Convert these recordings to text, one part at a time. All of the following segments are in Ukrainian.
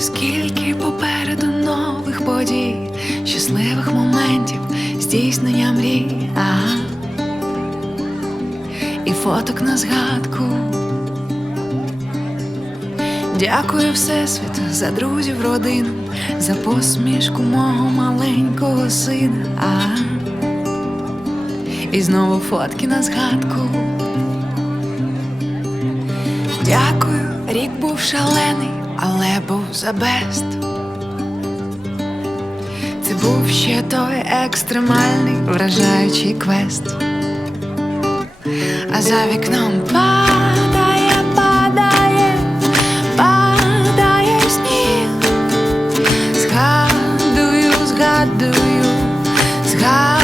Скільки попереду нових подій, щасливих моментів, здійснення мрій, ага. і фоток на згадку. Дякую Всесвіту за друзів, родину, за посмішку мого маленького сина. Ага. І знову фотки на згадку. Дякую, рік був шалений, але був за бест. Це був ще той екстремальний, вражаючий квест. А за вікном падає, падає, падає сніг. Згадую, згадую, згадую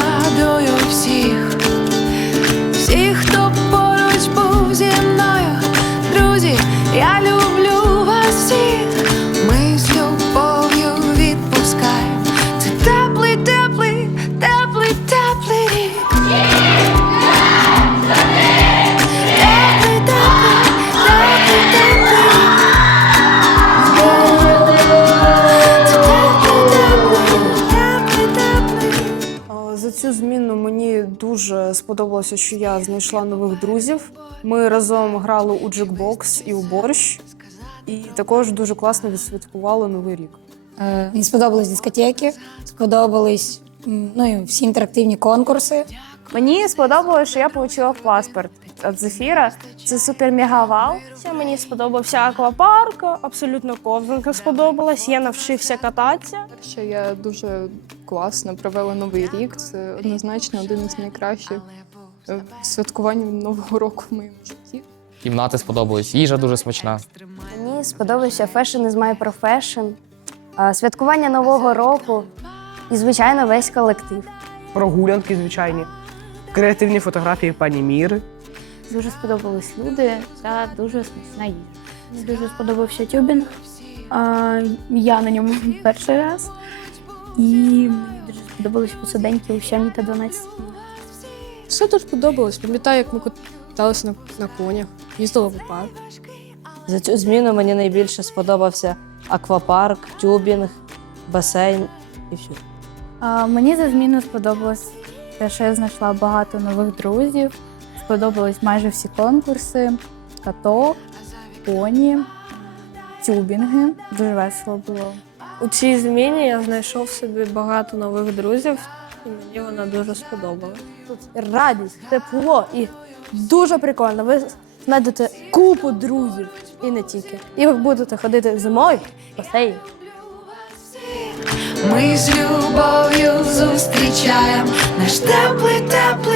За цю зміну мені дуже сподобалося, що я знайшла нових друзів. Ми разом грали у джекбокс і у борщ, і також дуже класно відсвяткували новий рік. Е, Мені сподобались дискотеки, сподобались ну, і всі інтерактивні конкурси. Мені сподобалося, що я отримала паспорт від Зефіра. Це супер мега вау. Мені сподобався аквапарк, абсолютно ковзанка сподобалась. Я навчився кататися. Що я дуже класно провела новий рік. Це однозначно один із найкращих е, святкувань нового року в моєму житті. Кімнати сподобались, їжа дуже смачна. Мені сподобався Fashion is my profession, святкування Нового року і, звичайно, весь колектив. прогулянки звичайні, креативні фотографії пані Міри. Дуже сподобались люди та дуже смачна їжа. Мені дуже сподобався тюбінг. А, я на ньому перший раз. І мені дуже сподобались посиденьки у 7 та 12. Все тут подобалось. Пам'ятаю, як ми каталися на, на конях, їздили в парк. За цю зміну мені найбільше сподобався аквапарк, тюбінг, басейн і все. А, мені за зміну сподобалось те, що я знайшла багато нових друзів. Сподобались майже всі конкурси, каток, поні, тюбінги. Дуже весело було. У цій зміні я знайшов собі багато нових друзів, і мені вона дуже сподобалась. Тут радість, тепло і дуже прикольно. Ви знайдете купу друзів і не тільки. І ви будете ходити зимою в басейн. Ми з любов'ю зустрічаємо наш теплий, теплий